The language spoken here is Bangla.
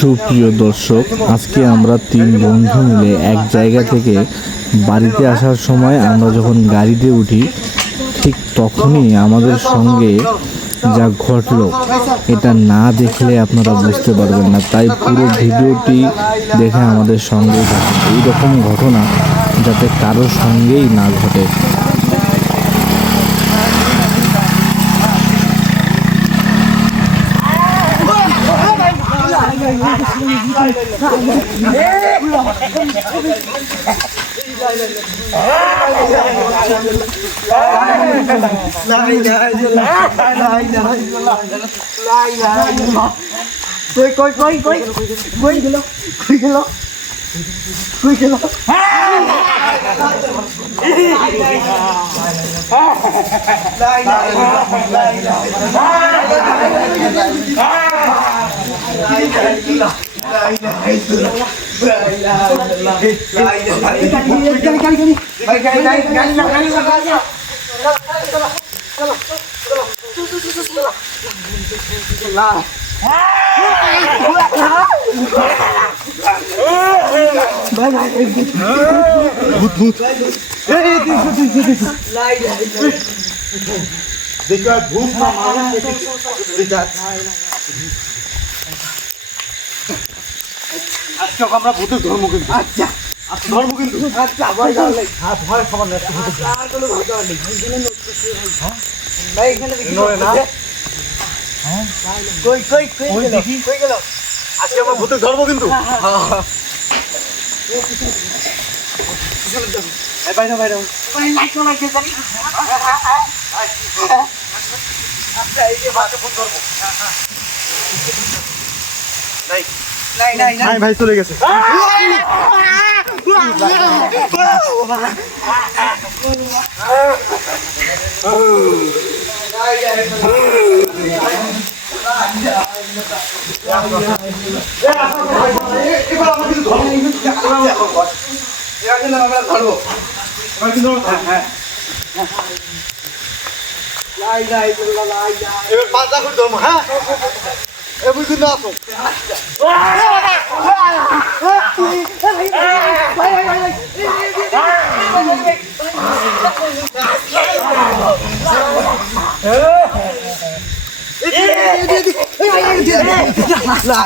সুপ্রিয় দর্শক, আজকে আমরা 3 বন্ধু মিলে এক জায়গা থেকে বাড়িতে আসার সময় আমরা যখন গাড়িতে উঠি ঠিক তখনই আমাদের সঙ্গে যা ঘটলো এটা না দেখলে আপনারা বুঝতে পারবেন না। তাই পুরো ভিডিওটি দেখে আমাদের সঙ্গে থাকুন। এইরকম ঘটনা যাতে কারোর সঙ্গেই না ঘটে। আজকে আমরা ভূতের ধর্ম কিন্তু আচ্ছা ধর্ম কিন্তু আচ্ছা ভয় খাবার না আর কোনো ভয় খাবার নেই ভাই এখানে দেখি না হ্যাঁ কই দেখি কই গেল আজকে আমরা ভূতের ধর্ম কিন্তু এই বাইরে ভাই লাইট লাগাইতে জানি আচ্ছা এই যে বাচ্চা ভূত ধর্ম নাই ভাই চলে গেছে এবার পাঁচটা করে ধর্ম হ্যাঁ এবার কিন্তু আসো لا